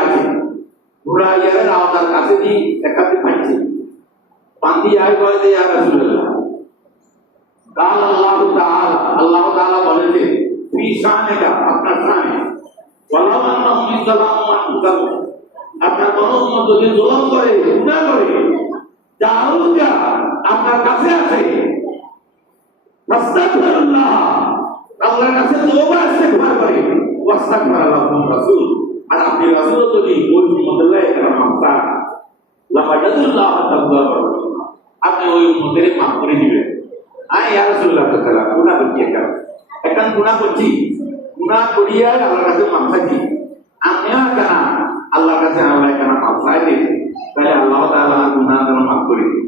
আছে ঘোড়া ইয়ারে রাওতার কাছে কি একাতে পাইছে পান্তি আয় বলে যে ইয়া রাসূলুল্লাহ কাল আল্লাহ তাআলা বলেছে ফি শানিকা আপনার শানে ওয়ালাউ আন্নাহুম ইসলামু আনফুসাহুম আপনার কোন উম্মত যদি জুলুম করে গুনাহ করে তাহলে আপনার কাছে আছে আস্তাগফিরুল্লাহ আল্লাহর কাছে তওবা ইস্তিগফার করে ওয়াস্তাগফার লাহুম রাসূল আর আপনি রাসূল যদি ওই উম্মতের একটা মাফা লামাদাল্লাহ তাআলা আপনি ওই উম্মতের মাফ করে দিবেন ইয়া রাসূলুল্লাহ তাআলা গুনাহ করছি এখন গুনাহ করছি গুনাহ করিয়া আল্লাহর কাছে মাফ চাইছি আমিও কেন আল্লাহর কাছে আমরা কেন মাফ চাইছি তাহলে আল্লাহ তাআলা গুনাহ যেন মাফ করে দিন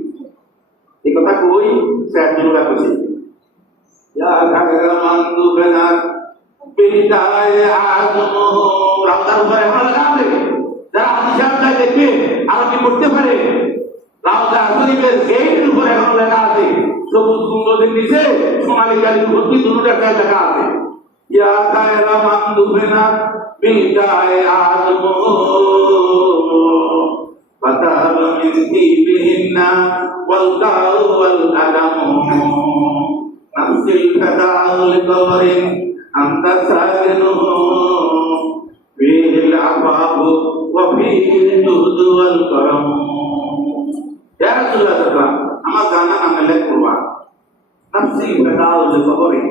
এই কথা কই সাহেবুল্লাহ কইছে ইয়া গায়রা মানদুবেনা বিদায় আজমু রামদার উপরে ভালো লাগে যারা হাদিসটা দেখবে আরবি পড়তে পারে রাউদা শরীফের গেটের উপরে এখন লেখা আছে সবুজ কুমড়োদের নিচে সোনালী গাড়ি ভর্তি দুটোটা লেখা আছে ইয়া গায়রা মানদুবেনা বিদায় আজমু ফাতাব মিন দিবিহিন্না ওয়াল দাউ ওয়াল আলামু নাফসিল ফাদাউল কবরিন আনতা সাকিনুহু ফিহিল আফাবু ওয়া ফিহিল জুহদু ওয়াল কারাম ইয়া রাসূলুল্লাহ আমার জানা নামলে কুরবান নাফসিল ফাদাউল কবরিন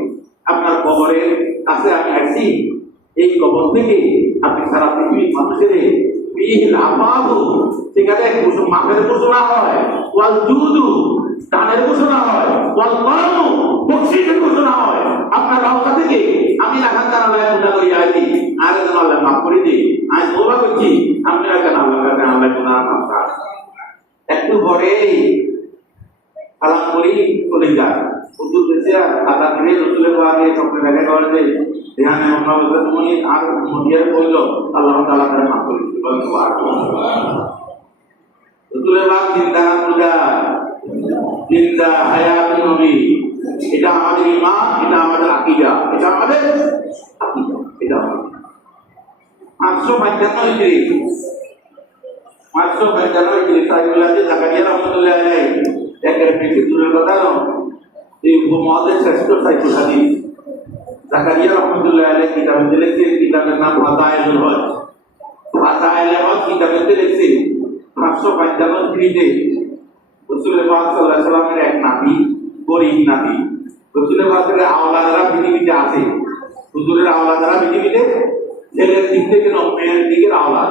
আপনার কবরের কাছে আমি আসি এই কবর থেকে আপনি সারা পৃথিবীর মানুষের ফিহিল আফাবু সেখানে কুসুম মাথের ঘোষণা হয় ওয়াল জুহদু দানের ঘোষণা হয় ওয়াল কারাম বকশিশের ঘোষণা হয় আপনার রাস্তা থেকে আমি রাখান তার আল্লাহ গুনাহ করি আইছি আর যেন আল্লাহ মাফ করে দিই আজ তওবা করছি আমি রাখান আল্লাহ কাছে আল্লাহ গুনাহ মাফ করেন একটু পরে সালাম করি চলে যায় হুজুর বলেছে আল্লাহ দিনে রাসূলের আগে স্বপ্নে দেখা করে যে ধ্যানে আমরা বলতে তুমি আর মদিয়ার কইল আল্লাহ তাআলা তারে মাফ করে দিতে বলেন সুবহানাল্লাহ রাসূলের বাপ জিন্দা মুর্দা জিন্দা হায়াত নবী এটা আমাদের ঈমান এটা আমাদের আকীদা এটা আমাদের আকীদা এটা 555 হিজরি 555 হিজরি সাইদুল্লাহ জাকারিয়া রাহমাতুল্লাহ আলাইহি একের বেশি দূরের কথা না এই মুহাম্মদের শ্রেষ্ঠ সাইদুল হাদিস জাকারিয়া রাহমাতুল্লাহ আলাইহি কিতাবে লিখেছেন কিতাবের নাম ফাদাইলুল হজ ফাদাইলুল হজ কিতাবে লিখেছেন 555 হিজরিতে রাসূলের পাক সাল্লাল্লাহু আলাইহি ওয়াসাল্লামের এক নাবী গরীব নাবী রাসূলের পাকের আওলাদরা পৃথিবীতে আছে হুজুরের আওলাদরা পৃথিবীতে ছেলের দিক থেকে মেয়ের দিকের আওলাদ